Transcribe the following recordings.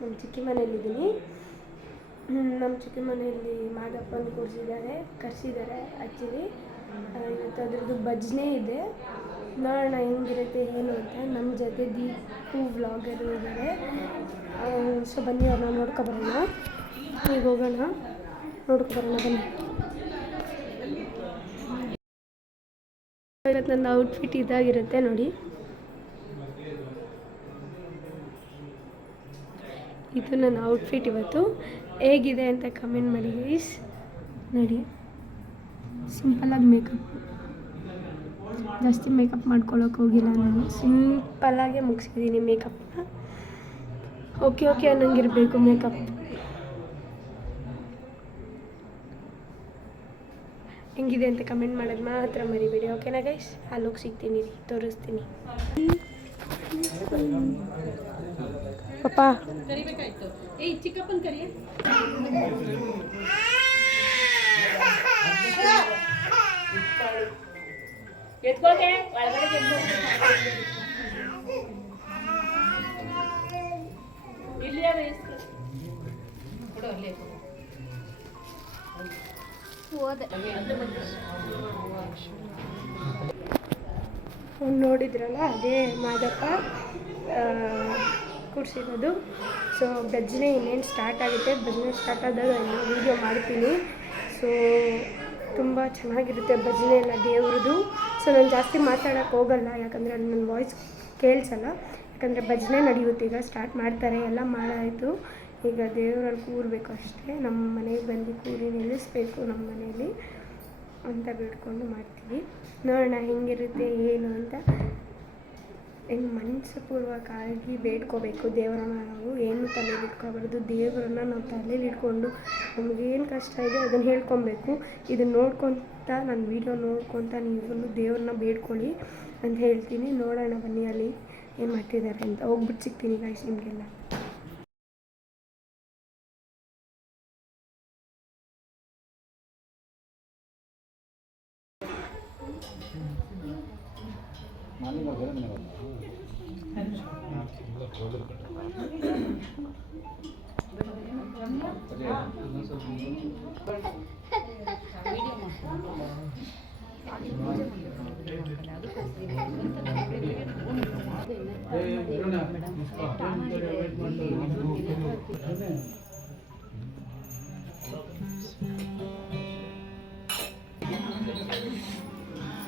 ನಮ್ಮ ಚಿಕ್ಕಿ ಮನೆಯಲ್ಲಿದ್ದೀನಿ. ನಮ್ಮ ಚಿಕ್ಕಿ ಮನೆಯಲ್ಲಿ ಮಾದಪ್ಪನ ಕರೆಸಿದ್ದಾರೆ ಆ್ಯಕ್ಚುಲಿ. ಇವತ್ತು ಅದ್ರದ್ದು ಭಜನೆ ಇದೆ, ನೋಡೋಣ ಹೆಂಗಿರುತ್ತೆ ಏನು ಅಂತ. ನಮ್ಮ ಜೊತೆ ದೀಪು ವ್ಲಾಗರು ಇದ್ದಾರೆ. ಸೊ ಬನ್ನಿ ಅವ್ರನ್ನ ನೋಡ್ಕೊಬರೋಣ. ಈಗ ಹೋಗೋಣ, ನೋಡ್ಕೊಬರೋಣ ಬನ್ನಿ. ಇವತ್ತು ನನ್ನ ಔಟ್ಫಿಟ್ ಇದಾಗಿರುತ್ತೆ ನೋಡಿ. ಇದು ನನ್ನ ಔಟ್ಫಿಟ್ ಇವತ್ತು. ಹೇಗಿದೆ ಅಂತ ಕಮೆಂಟ್ ಮಾಡಿ ಗೈಸ್. ನೋಡಿ, ಸಿಂಪಲಾಗಿ ಮೇಕಪ್, ಜಾಸ್ತಿ ಮೇಕಪ್ ಮಾಡ್ಕೊಳ್ಳೋಕೆ ಹೋಗಿಲ್ಲ ನಾನು. ಸಿಂಪಲ್ಲಾಗೆ ಮುಗಿಸಿದ್ದೀನಿ ಮೇಕಪ್ನ. ಓಕೆ ಅನ್ನಂಗಿರಬೇಕು ಮೇಕಪ್. ಹೆಂಗಿದೆ ಅಂತ ಕಮೆಂಟ್ ಮಾಡೋದು ಮಾತ್ರ ಮರಿಬೇಡಿ, ಓಕೆನಾ ಗೈಸ್? ಅಲ್ಲೋಗಿ ಸಿಗ್ತೀನಿ, ತೋರಿಸ್ತೀನಿ. ಪಪ್ಪ ಚಿಕ್ಕಪ್ಪನ ಕರಿ. ಎತ್ಕೋಕೆ ಒಳಗಡೆ ಇಲ್ಲಿಯ ನೋಡಿದ್ರಲ್ಲ, ಅದೇ ಮಾದಪ್ಪ ಕೂರಿಸಿರೋದು. ಸೊ ಭಜನೆ ಇನ್ನೇನು ಸ್ಟಾರ್ಟ್ ಆಗುತ್ತೆ. ಭಜನೆ ಸ್ಟಾರ್ಟ್ ಆದಾಗ ಇನ್ನೂ ವೀಡಿಯೋ ಮಾಡ್ತೀನಿ. ಸೊ ತುಂಬ ಚೆನ್ನಾಗಿರುತ್ತೆ ಭಜನೆ ಎಲ್ಲ ದೇವ್ರದ್ದು. ಸೊ ನಾನು ಜಾಸ್ತಿ ಮಾತಾಡೋಕ್ಕೆ ಹೋಗಲ್ಲ, ಯಾಕಂದರೆ ಅಲ್ಲಿ ನನ್ನ ವಾಯ್ಸ್ ಕೇಳಿಸಲ್ಲ. ಯಾಕಂದರೆ ಭಜನೆ ನಡೆಯುತ್ತೆ, ಈಗ ಸ್ಟಾರ್ಟ್ ಮಾಡ್ತಾರೆ, ಎಲ್ಲ ಮಾಡಾಯಿತು. ಈಗ ದೇವರಲ್ಲಿ ಕೂರಬೇಕು ಅಷ್ಟೇ. ನಮ್ಮ ಮನೆಗೆ ಬಂದು ಕೂರಿ ನಿಲ್ಲಿಸ್ಬೇಕು ನಮ್ಮ ಮನೆಯಲ್ಲಿ ಅಂತ ಬೇಡ್ಕೊಂಡು ಮಾಡ್ತೀವಿ. ನೋಡೋಣ ಹೆಂಗಿರುತ್ತೆ ಏನು ಅಂತ. ಹೆಂಗೆ ಮನಸ್ಪೂರ್ವಕವಾಗಿ ಬೇಡ್ಕೋಬೇಕು ದೇವರನ್ನ. ನಾವು ಏನು ತಲೆಯಲ್ಲಿ ಇಟ್ಕೊಬಾರ್ದು, ದೇವರನ್ನ ನಾವು ತಲೆಯಲ್ಲಿ ಇಟ್ಕೊಂಡು ನಮಗೇನು ಕಷ್ಟ ಇದೆ ಅದನ್ನು ಹೇಳ್ಕೊಬೇಕು. ಇದನ್ನು ನೋಡ್ಕೊತ, ನನ್ನ ವೀಡಿಯೋ ನೋಡ್ಕೊತ ನೀವು ದೇವ್ರನ್ನ ಬೇಡ್ಕೊಳ್ಳಿ ಅಂತ ಹೇಳ್ತೀನಿ. ನೋಡೋಣ ಬನ್ನಿ ಅಲ್ಲಿ ಏನು ಮಾಡ್ತಿದ್ದಾರೆ ಅಂತ. ಹೋಗ್ಬಿಟ್ಟು ಸಿಗ್ತೀನಿ ಗೈಸ್ ನಿಮಗೆಲ್ಲ.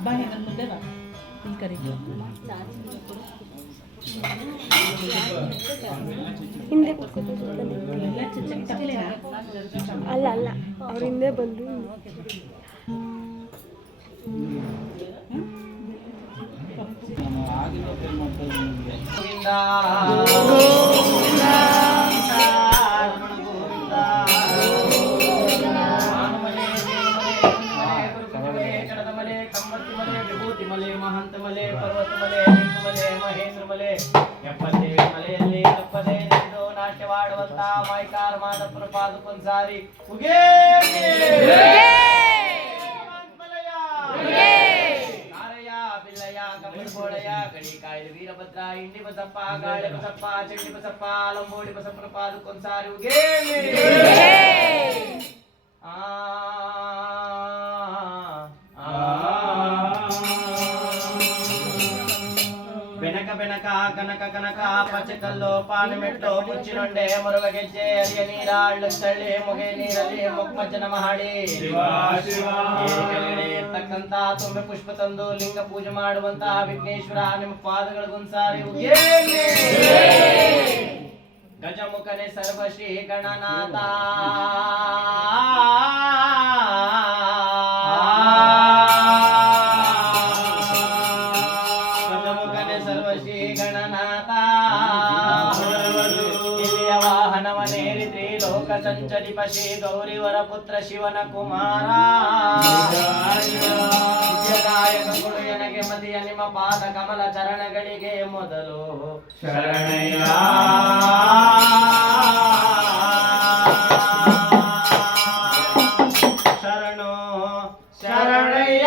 ಬಾಯ್ ನನ್ನ ಮುಂದೆ ಬಾ, ಇಲ್ಲಿ ಕರಿ. ಹಿಂದೆ ಅಲ್ಲ ಅವ್ರ ಹಿಂದೆ ಬಂದು ಮಾಯ್ಕಾರ ಮಾದಪ್ಪನ ಪಾದಕ್ಕೊಂದ್ಸಾರಿ ಉಗೇ ನಾರಯ್ಯ ಬಿಲ್ಲಯ್ಯ ಕಮ್ಮಡಿಬೋಳಯ್ಯ ಕಡಿಕಾಯ್ದು ವೀರಭದ್ರ ಇಂಡಿ ಬಸಪ್ಪ ಗಾಳಿ ಬಸಪ್ಪ ಚಂಡಿ ಬಸಪ್ಪ ಲಂಬೋಡಿ ಬಸಪ್ಪನ ಪಾದಕ್ಕೊಂದ್ಸಾರಿ ಉಗೇ ಬೆನಕ ಕನಕ ಕನಕ ಪಚ್ಚಕಲ್ಲು ಪಾನಮೆಟ್ಟು ಮುಚ್ಚಿನೊಂಡೆ ಮುರುಗ ಗೆಜ್ಜೆ ಅರಿಯ ನೀರ ಹಳ್ಳಸ್ತಳ್ಳಿ ಮುಗೆ ನೀರಲ್ಲಿ ಮೊಕ್ಕಮಜ್ಜನ ಮಹಾಡಿ ಇರ್ತಕ್ಕಂತ ತುಂಬೆ ಪುಷ್ಪ ತಂದು ಲಿಂಗ ಪೂಜೆ ಮಾಡುವಂತ ವಿಘ್ನೇಶ್ವರ ನಿಮ್ಮ ಪಾದಗಳಿಗೊಂದ್ಸಾರಿ ಗಜಮುಖನೆ ಸರ್ವಶ್ರೀ ಗಣನಾಥ ಸಂಚರಿ ಪಶಿ ಗೌರಿವರ ಪುತ್ರ ಶಿವನ ಕುಮಾರ ಗುರು ನನಗೆ ಮದಿಯ ನಿಮ್ಮ ಪಾದ ಕಮಲ ಚರಣಗಳಿಗೆ ಮೊದಲು ಶರಣಯ್ಯ ಶರಣು ಶರಣಯ್ಯ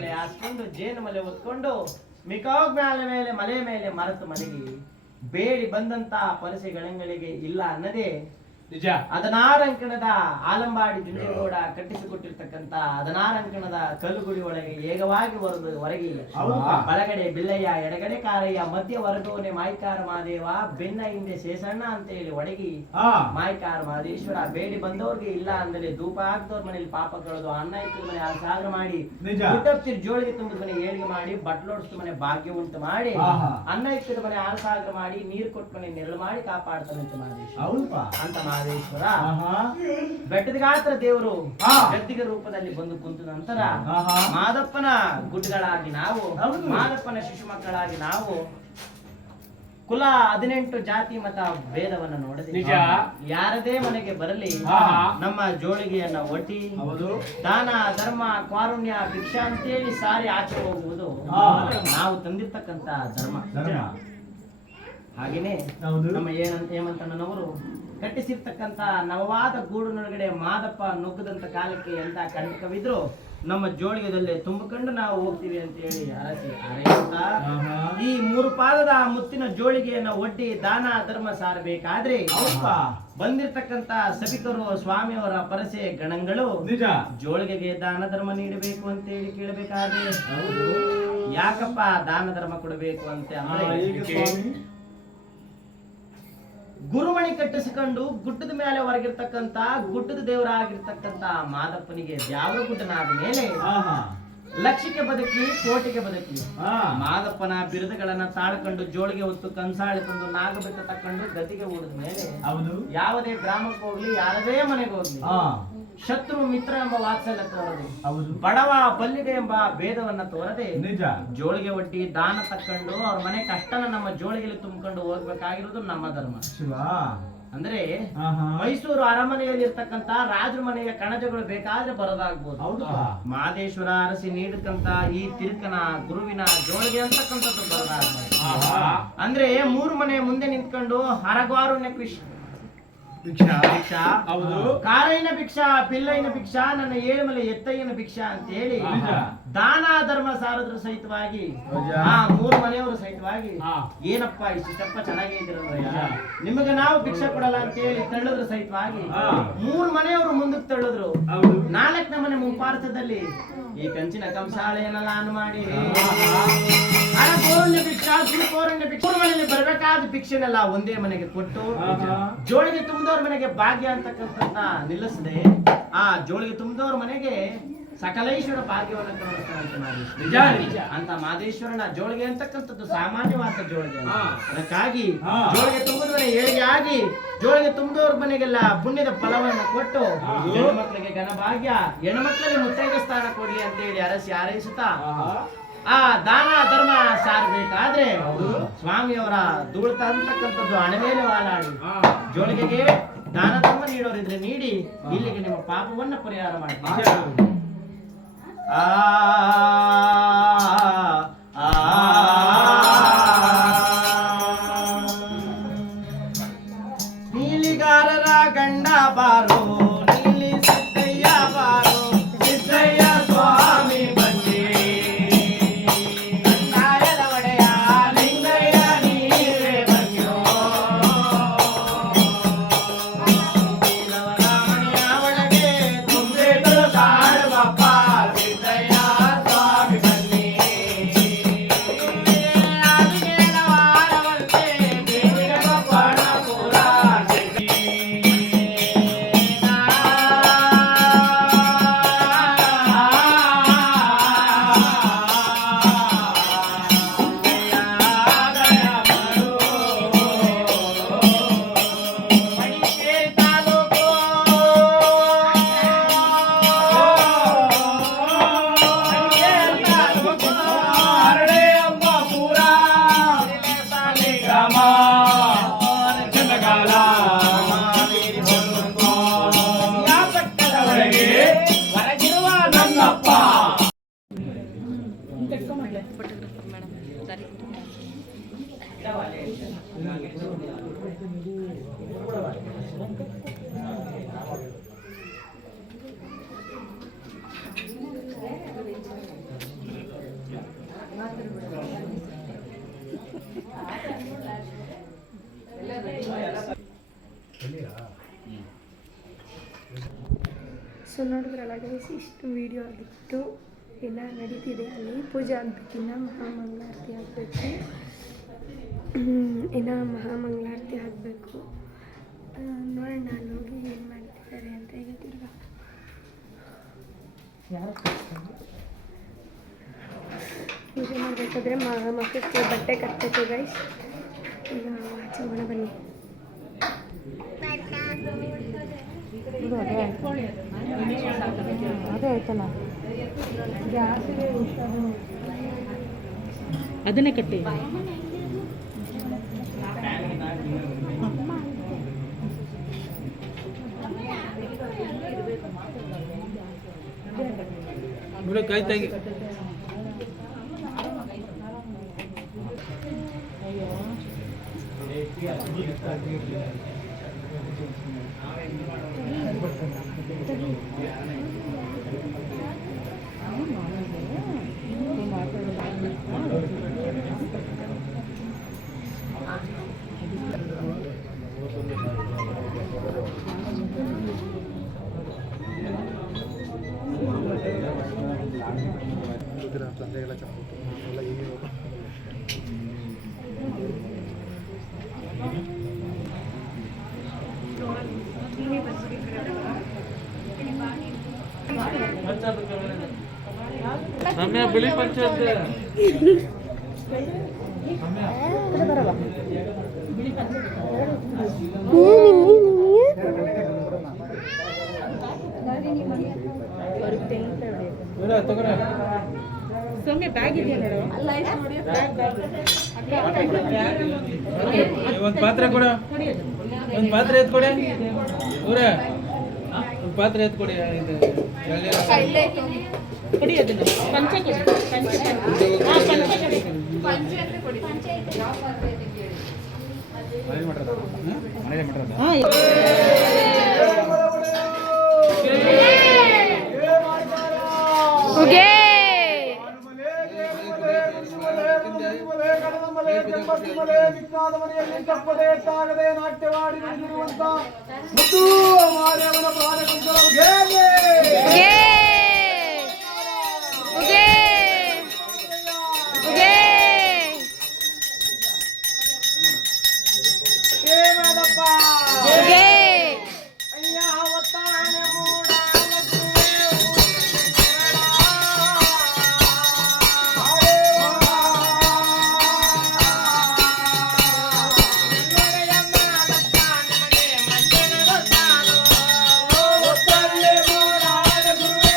ಮಲೆ ಹಾಸ್ಕೊಂಡು ಜೇನು ಮಲೆ ಹೊತ್ಕೊಂಡು ಮಿಕಾಗ್ ಮೇಲೆ ಮಲೆ ಮೇಲೆ ಮರೆತು ಮನೆಗೆ ಬೇಡಿ ಬಂದಂತ ಪರಿಸೆ ಗಣಗಳಿಗೆ ಇಲ್ಲ ಅನ್ನದೇ ನಿಜ 16 ಅಂಕಣದ ಆಲಂಬಾಡಿ ಜುಂಜೇಗೌಡ ಕಟ್ಟಿಸಿಕೊಟ್ಟಿರ್ತಕ್ಕಂತ 16 ಅಂಕಣದ ಕಲ್ಲುಗುಡಿ ಒಳಗೆ ಏಗವಾಗಿ ಹೊರಗೆ ಬಲಗಡೆ ಬಿಲ್ಲಯ್ಯ ಎಡಗಡೆ ಕಾರಯ್ಯ ಮಧ್ಯ ವರ್ಗವನೆ ಮಾಯ್ಕಾರ ಮಹಾದೇವ ಬೆನ್ನ ಹಿಂದೆ ಶೇಷಣ್ಣ ಅಂತ ಹೇಳಿ ಒಡಗಿ ಮಾಯ್ಕಾರ ಮಹದೇಶ್ವರ ಬೇಡಿ ಬಂದವ್ರಿಗೆ ಇಲ್ಲ ಅಂದ್ರೆ ಧೂಪ ಹಾಕ್ದವ್ರ ಮನೇಲಿ ಪಾಪ ಕಳೆದು ಅನ್ನ ಇಟ್ಟಿದ ಮನೆ ಸಾಗರ ಮಾಡಿ ಗುಡ್ಡಪ್ತಿರ್ ಜೋಳಿಗೆ ತುಂಬಿದ ಮನೆ ಏಳಿಗೆ ಮಾಡಿ ಬಟ್ಲೋಡಿಸಿದ ಮನೆ ಭಾಗ್ಯ ಉಂಟು ಮಾಡಿ ಅನ್ನ ಇಟ್ಟಿದ ಮನೆ ಹಾಲು ಸಾಗರ ಮಾಡಿ ನೀರು ಕೊಟ್ಟ ಮನೆ ನೆರಳು ಮಾಡಿ ಕಾಪಾಡ್ತಾನಂತೆ ಮಹದೇಶ್ವರ ಅಂತ ಮಹದೇಶ್ವರ ಬೆಟ್ಟದ ಗಾತ್ರ ದೇವರು ಗದ್ದಿಗ ರೂಪದಲ್ಲಿ ಬಂದು ಕುಂತ ನಂತರ ಮಾದಪ್ಪನ ಗುಡ್ಡಗಳಾಗಿ ನಾವು ಮಾದಪ್ಪನ ಶಿಶು ಮಕ್ಕಳಾಗಿ ನಾವು ಕುಲ 18 ಜಾತಿ ಮತ ಭೇದವನ್ನ ನೋಡದೆ ನಿಜ ಯಾರದೇ ಮನೆಗೆ ಬರಲಿ ನಮ್ಮ ಜೋಳಿಗೆಯನ್ನ ಒಟ್ಟಿ ದಾನ ಧರ್ಮ ಕಾರುಣ್ಯ ಭಿಕ್ಷಾ ಅಂತೇಳಿ ಸಾರಿ ಆಚೆ ಹೋಗುವುದು ನಾವು ತಂದಿರ್ತಕ್ಕಂತ ಧರ್ಮ ಹಾಗೇನೆ ನಮ್ಮ ಹೇಮಂತಣ್ಣನವರು ಕಟ್ಟಿಸಿರ್ತಕ್ಕಂತ ನವವಾದ ಗೂಡಿನೊಳಗಡೆ ಮಾದಪ್ಪ ನುಗ್ಗದಂತ ಕಾಲಕ್ಕೆ ಎಂತ ಕಂಟಕವಿದ್ರು ನಮ್ಮ ಜೋಳಿಗೆದಲ್ಲೇ ತುಂಬಿಕೊಂಡು ನಾವು ಹೋಗ್ತೀವಿ ಅಂತ ಹೇಳಿ ಅರಸಿ ಅರೆಯುತ್ತಾ ಈ 3 ಪಾದದ ಮುತ್ತಿನ ಜೋಳಿಗೆಯನ್ನ ಒಡ್ಡಿ ದಾನ ಧರ್ಮ ಸಾರಬೇಕಾದ್ರೆ ಬಂದಿರತಕ್ಕಂತ ಸಭಿಕರು ಸ್ವಾಮಿಯವರ ಪರಸೆ ಗಣಗಳು ಜೋಳಿಗೆಗೆ ದಾನ ಧರ್ಮ ನೀಡಬೇಕು ಅಂತ ಹೇಳಿ ಕೇಳಬೇಕಾದ್ರೆ ಯಾಕಪ್ಪ ದಾನ ಧರ್ಮ ಕೊಡಬೇಕು ಅಂತ ಅಂದ್ರೆ ಗುರುಮಣಿ ಕಟ್ಟಿಸಿಕೊಂಡು ಗುಡ್ಡದ ಮೇಲೆ ಹೊರಗಿರ್ತಕ್ಕಂತ ಗುಡ್ಡದ ದೇವರಾಗಿರ್ತಕ್ಕಂತ ಮಾದಪ್ಪನಿಗೆ ದ್ಯಾವರ ಗುಡ್ಡನಾದ ಮೇಲೆ ಲಕ್ಷಕ್ಕೆ ಬದುಕಿ ಕೋಟಿಗೆ ಬದುಕಿ ಮಾದಪ್ಪನ ಬಿರುದುಗಳನ್ನ ತಾಳ್ಕೊಂಡು ಜೋಳಿಗೆ ಹೊತ್ತು ಕಂಸಾಳಿ ತಂದು ನಾಗಬೆತ್ತ ತಕೊಂಡು ಗದ್ದಿಗೆ ಓಡಿದ ಮೇಲೆ ಯಾವುದೇ ಗ್ರಾಮಕ್ಕೆ ಹೋಗ್ಲಿ ಯಾರದೇ ಮನೆಗೆ ಹೋಗ್ಲಿ ಶತ್ರು ಮಿತ್ರ ಎಂಬ ವಾತ್ಸಲ್ಯ ತೋರದೆ ಬಡವ ಬಲ್ಲಿದೆ ಎಂಬ ಭೇದವನ್ನ ತೋರದೆ ಜೋಳಿಗೆ ಒಡ್ಡಿ ದಾನ ತಕ್ಕೊಂಡು ಅವ್ರ ಮನೆ ಕಷ್ಟನ ನಮ್ಮ ಜೋಳಿಗೆಯಲ್ಲಿ ತುಂಬಿಕೊಂಡು ಹೋಗ್ಬೇಕಾಗಿರೋದು ನಮ್ಮ ಧರ್ಮ ಅಂದ್ರೆ ಮೈಸೂರು ಅರಮನೆಯಲ್ಲಿ ಇರ್ತಕ್ಕಂತ ರಾಜರ ಮನೆಯ ಕಣಜಗಳು ಬೇಕಾದ್ರೆ ಬರೋದಾಗ್ಬೋದು ಮಹದೇಶ್ವರ ಅರಸಿ ನೀಡಕ್ಕಂತ ಈ ತಿರುಕನ ಗುರುವಿನ ಜೋಳಿಗೆ ಅಂತಕ್ಕಂಥದ್ದು ಬರೋದಾಗ್ಬೋದು ಅಂದ್ರೆ 3 ಮನೆ ಮುಂದೆ ನಿಂತ್ಕೊಂಡು ಹರಗ್ವಾರುಣ್ಯ ಭಿಕ್ಷಾ ಕಾರೈನ ಭಿಕ್ಷಾ ಪಿಲ್ಲೈನ ಭಿಕ್ಷಾ ನನ್ನ ಏಳುಮಲೆ ಎತ್ತಯ್ಯನ ಭಿಕ್ಷಾ ಅಂತ ಹೇಳಿ ದಾನ ಧರ್ಮ ಸಾರದ್ರ ಸಹಿತವಾಗಿ 3 ಮನೆಯವರು ಸಹಿತವಾಗಿ ಏನಪ್ಪ ಇಷ್ಟಪ್ಪ ಚೆನ್ನಾಗಿದ್ದೀರಲ್ಲ ನಿಮಗೆ ನಾವು ಭಿಕ್ಷೆ ಕೊಡಲ್ಲ ಅಂತ ಹೇಳಿ ತಳ್ಳಿದ್ರ ಸಹಿತವಾಗಿ 3 ಮನೆಯವರು ಮುಂದಕ್ಕೆ ತಳ್ಳಿದ್ರು 4ನೇ ಮನೆ ಮುಂಪಾರ್ಥದಲ್ಲಿ ಈ ಕಂಚಿನ ಕಂಸಾಳೆಯನ್ನ ಲಾನ್ ಮಾಡಿ ಭಿಕ್ಷಾ ಮನೆಯಲ್ಲಿ ಬರಬೇಕಾದ ಭಿಕ್ಷೆನೆಲ್ಲ ಒಂದೇ ಮನೆಗೆ ಕೊಟ್ಟು ಜೋಳಿಗೆ ತುಂಬಿದವ್ರ ಮನೆಗೆ ಭಾಗ್ಯ ಅಂತಕ್ಕಂಥ ನಿಲ್ಲಿಸದೆ ಆ ಜೋಳಿಗೆ ತುಂಬಿದವ್ರ ಮನೆಗೆ ಸಕಲೇಶ್ವರ ಭಾಗ್ಯವನ್ನು ಕರುಣಿಸ್ತಾನಂತೆ ಅಂತ ಮಹದೇಶ್ವರನ ಜೋಳಿಗೆ ಅಂತಕ್ಕಂಥದ್ದು ಸಾಮಾನ್ಯವಾದ ಜೋಳಿಗೆ ಅದಕ್ಕಾಗಿ ಜೋಳಿಗೆ ತುಂಬಿದ ಏಳಿಗೆ ಆಗಿ ಜೋಳಿಗೆ ತುಂಬಿದವ್ರ ಮನೆಗೆಲ್ಲ ಪುಣ್ಯದ ಫಲವನ್ನು ಕೊಟ್ಟು ಹೆಣ್ಮಕ್ಳಿಗೆ ಘನಭಾಗ್ಯ ಹೆಣ್ಮಕ್ಳಿಗೆ ಮುತ್ತೈದೆ ಸ್ಥಾನ ಕೊಡ್ಲಿ ಅಂತ ಹೇಳಿ ಅರಸಿ ಹಾರೈಸುತ್ತಾ ಆ ದಾನ ಧರ್ಮ ಸಾರಬೇಕಾದ್ರೆ ಸ್ವಾಮಿಯವರ ಧೂಳ್ತ ಅಂತಕ್ಕಂಥದ್ದು ಹಣೆ ಮೇಲೆ ವಾಲಾಡಿ ಜೋಳಿಗೆಗೆ ದಾನ ಧರ್ಮ ನೀಡೋರಿದ್ರೆ ನೀಡಿ ಇಲ್ಲಿಗೆ ನಿಮ್ಮ ಪಾಪವನ್ನ ಪರಿಹಾರ ಮಾಡಿ ನೀಲಿಗಾರರ ಗಂಡ ಬಾರೋ ನೀಲಿ ಸಿದ್ದಯ್ಯ ಬಾರೋ ಸಿದ್ದಯ್ಯ ಸ್ವಾಮಿ ಬಂದೆ ಗಂಡಾಯದ ಒಡೆಯ ಲಿಂಗಯ್ಯ ನೀರೇ ಬಂದೋ ಮನೆಯ ಒಳಗೆ ತುಂಬಿದ್ದು ಕಾಡುವಪ್ಪ ಸಿದ್ದಯ್ಯ ಸ್ವಾಮಿ ಬನ್ನಿ ಅಡಿಗೆನ ವಾರವಂತೆ ಬೇವಿನ ಗೊಬ್ಬರ ಪೂರ ಸೊ ನೋಡಿದ್ರಲ್ಲ ಗೈಸ್, ಇಷ್ಟು ವೀಡಿಯೋ ಆಗಿತ್ತು. ಎಲ್ಲ ನಡೀತಿದೆ, ಅಲ್ಲಿ ಪೂಜೆ ಆಗಬೇಕು, ಇನ್ನು ಮಹಾಮಂಗಳಾರತಿ ಆಗಬೇಕು, ಇನ್ನು ಮಹಾಮಂಗಳಾರತಿ ಆಗಬೇಕು. ನೋಡೋಣ ನಾನು ಹೋಗಿ ಏನು ಮಾಡ್ತಿದ್ದಾರೆ ಅಂತ. ಈಗ ತಿರ್ಗ ಪೂಜೆ ಮಾಡಬೇಕಾದ್ರೆ ಮಕ್ಕಳಿಗೆ ಬಟ್ಟೆ ಕಟ್ಟಬೇಕು ಗೈಸ್. ಈಗ ಆಚೆ ಮಾಡ ಬನ್ನಿ. ಅದೇ ಆಯ್ತಲ್ಲ, ಅದನ್ನೇ ಕಟ್ಟಿ. ಕಾಯ್ತಾಗಿ ತಂದೆಗಳ ಎಲ್ಲ ಹೀಗೆ ರಮ್ಯಾ ಬಿಳಿ ಪಂಚಾಯತ್ ಸೌಮ್ಯ ಬ್ಯಾಗ್ ಇದೆಯಾ ನೋಡು. ಒಂದು ಪಾತ್ರೆ ಕೊಡ, ಒಂದು ಪಾತ್ರೆ ಎತ್ ಕೊಡಿ ಊರ, ಒಂದು ಪಾತ್ರೆ ಎತ್ ಕೊಡಿ. ಇದು ಕೊಡಿ ಅದನ್ನು. ಪಂಚ ಕೊಡಿ. ನಾಟ್ಯವಾಡಿ ನಡೆದಿರುವಂತ ಗುರು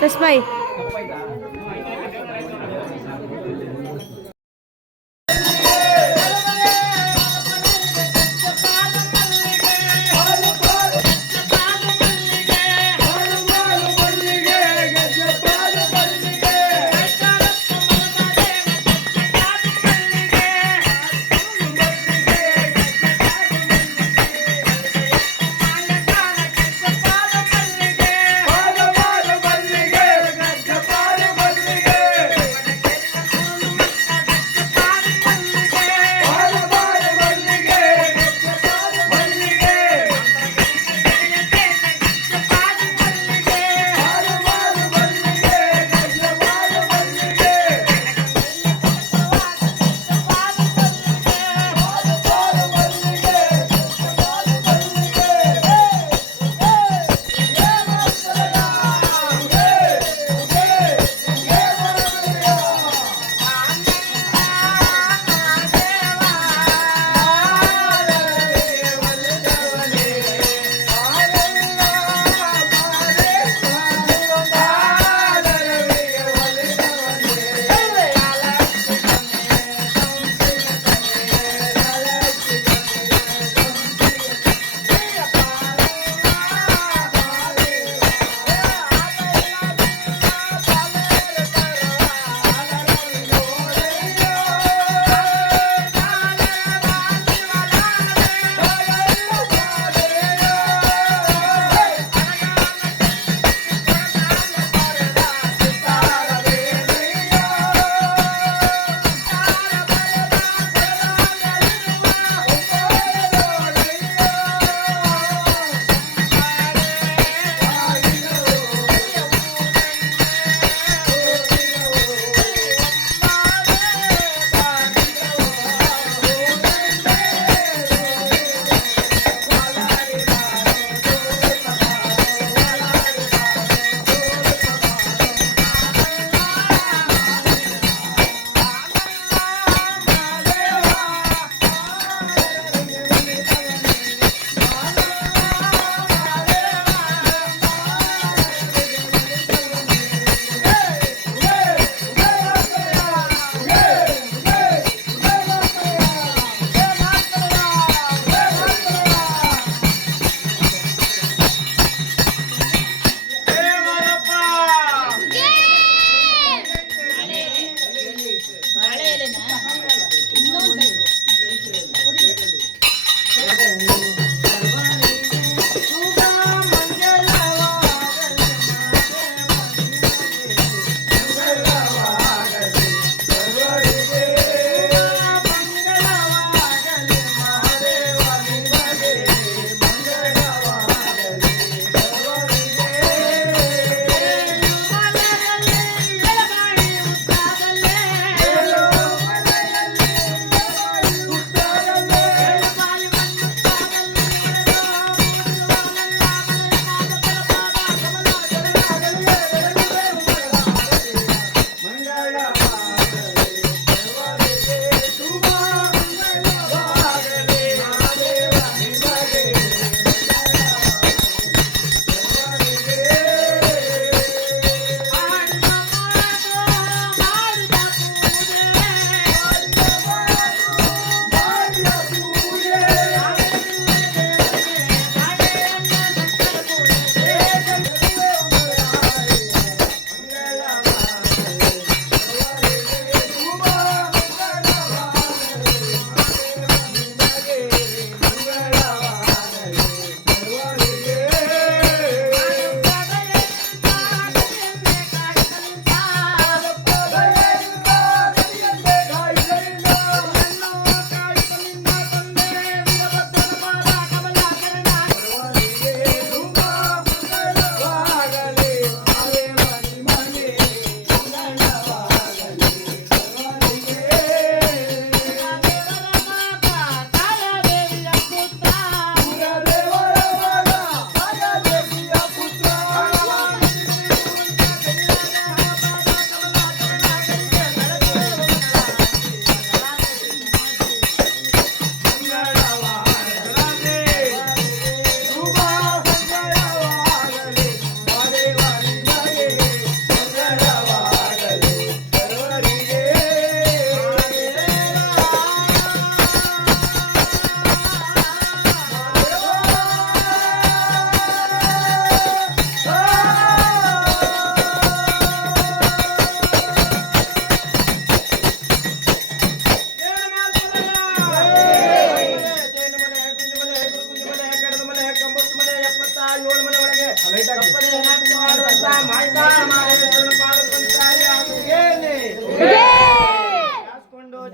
ತಸ್ಮೈ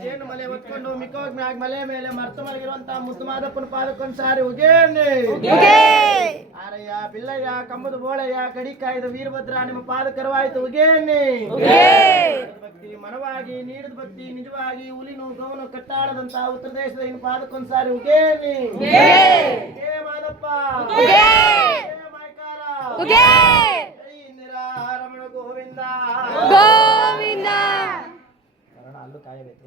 ಜೇನು ಮಲೆ ಹೊತ್ಕೊಂಡು ಮಿಕ್ಕೋಗ್ ಮ್ಯಾಗ ಮಲೆ ಮೇಲೆ ಮರ್ತು ಮಲಗಿರುವಂತ ಮುದ್ದು ಮಾದಪ್ಪನ ಪಾದಕ್ಕೊಂದು ಸಾರಿ ಉಗೇನೆ ಆರಯ್ಯ ಬಿಲ್ಲಯ್ಯ ಕಂಬದು ಬೋಳಯ್ಯ ಕಡಿಕಾಯ್ದ ವೀರಭದ್ರ ನಿಮ್ಮ ಪಾದ ಕರವಾಯ್ತು ಉಗೇನೆ ಭಕ್ತಿ ಮನವಾಗಿ ನೀಡಿದ ಭಕ್ತಿ ನಿಜವಾಗಿ ಹುಲಿನು ಗೌನು ಕಟ್ಟಾಡದಂತ ಉತ್ತರ ದೇಶದ ಇನ್ನು ಪಾದಕ್ಕೊಂದು ಸಾರಿ ಉಗೇನೆ ಮಾದಪ್ಪ ಮಾಯ್ಕಾರ ರಮಣ ಗೋವಿಂದ ಗೋವಿಂದ. ಅಲ್ಲೂ ಕಾಯಬೇಕು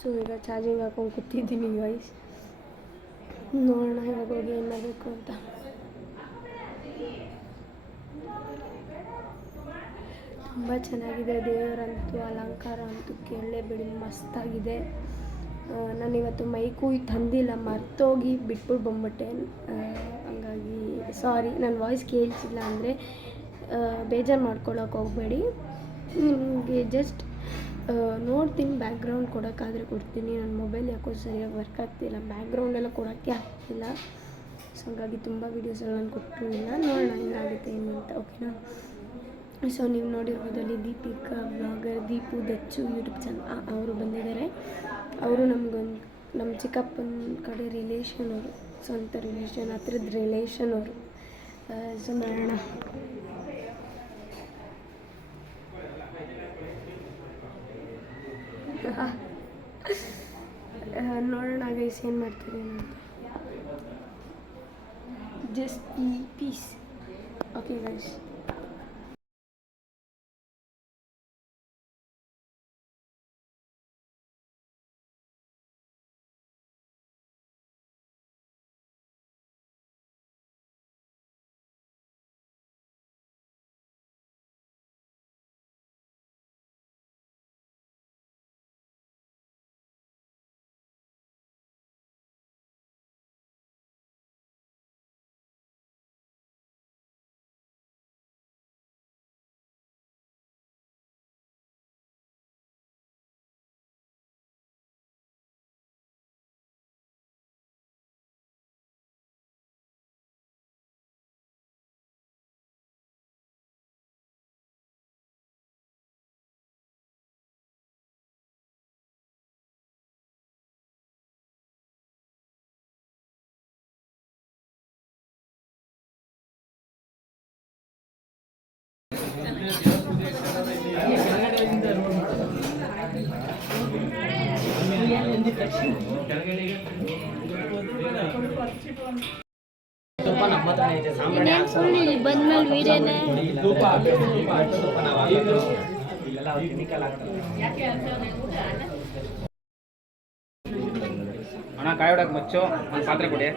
ಸೊ ಈಗ ಚಾರ್ಜಿಂಗ್ ಹಾಕೊಂಡು ಕೂತಿದ್ದೀನಿ ಗೈಸ್. ನೋಡೋಣ ಇವಾಗ ಹೋಗಿ ಏನು ಮಾಡಬೇಕು ಅಂತ. ತುಂಬ ಚೆನ್ನಾಗಿದೆ ದೇವರಂತೂ, ಅಲಂಕಾರ ಅಂತೂ ಕೇಳಲೇಬೇಡಿ, ಮಸ್ತಾಗಿದೆ. ನಾನಿವತ್ತು ಮೈಕೂ ತಂದಿಲ್ಲ, ಮರ್ತೋಗಿ ಬಿಟ್ಬಿಟ್ಟು ಬಂದ್ಬಿಟ್ಟೆ. ಹಂಗಾಗಿ ಸಾರಿ, ನನ್ನ ವಾಯ್ಸ್ ಕೇಳಿಸಿಲ್ಲ ಅಂದರೆ ಬೇಜಾರು ಮಾಡ್ಕೊಳ್ಳೋಕೆ ಹೋಗಬೇಡಿ. ನಿಮಗೆ ಜಸ್ಟ್ ನೋಡ್ತೀನಿ, ಬ್ಯಾಕ್ಗ್ರೌಂಡ್ ಕೊಡೋಕ್ಕಾದರೆ ಕೊಡ್ತೀನಿ. ನನ್ನ ಮೊಬೈಲ್ ಯಾಕೋ ಸರಿಯಾಗಿ ವರ್ಕ್ ಆಗ್ತಿಲ್ಲ, ಬ್ಯಾಕ್ಗ್ರೌಂಡೆಲ್ಲ ಕೊಡೋಕ್ಕೆ ಆಗ್ತಿಲ್ಲ. ಸೊ ಹಾಗಾಗಿ ತುಂಬ ವೀಡಿಯೋಸೆಲ್ಲ ನಾನು ಕೊಟ್ಟಿರಲಿಲ್ಲ. ನೋಡೋಣ ಏನಾಗುತ್ತೆ ಏನು ಅಂತ, ಓಕೆನಾ? ಸೊ ನೀವು ನೋಡಿರ್ಬೋದಲ್ಲಿ Deepika blogger Deepu Dachchu YouTube channel ಅವರು ಬಂದಿದ್ದಾರೆ. ಅವರು ನಮ್ಮ ಚಿಕ್ಕಪ್ಪನ ಕಡೆ ರಿಲೇಷನ್ ಅವರು, ಸ್ವಂತ ರಿಲೇಷನ್, ಹತ್ರದ ರಿಲೇಷನ್ ಅವರು. ಸೊ ನೋಡೋಣ. ನೋಡೋಣ ಗೈಸ್ ಏನು ಮಾಡ್ತೀವಿ ಅಂತ. Just peace. Okay guys. ಅಣ್ಣ ಕಾಯಿ ಹೊಡಕ್ ಮಚ್ಚು ಒಂದು ಪಾತ್ರೆ ಕೊಡಿ.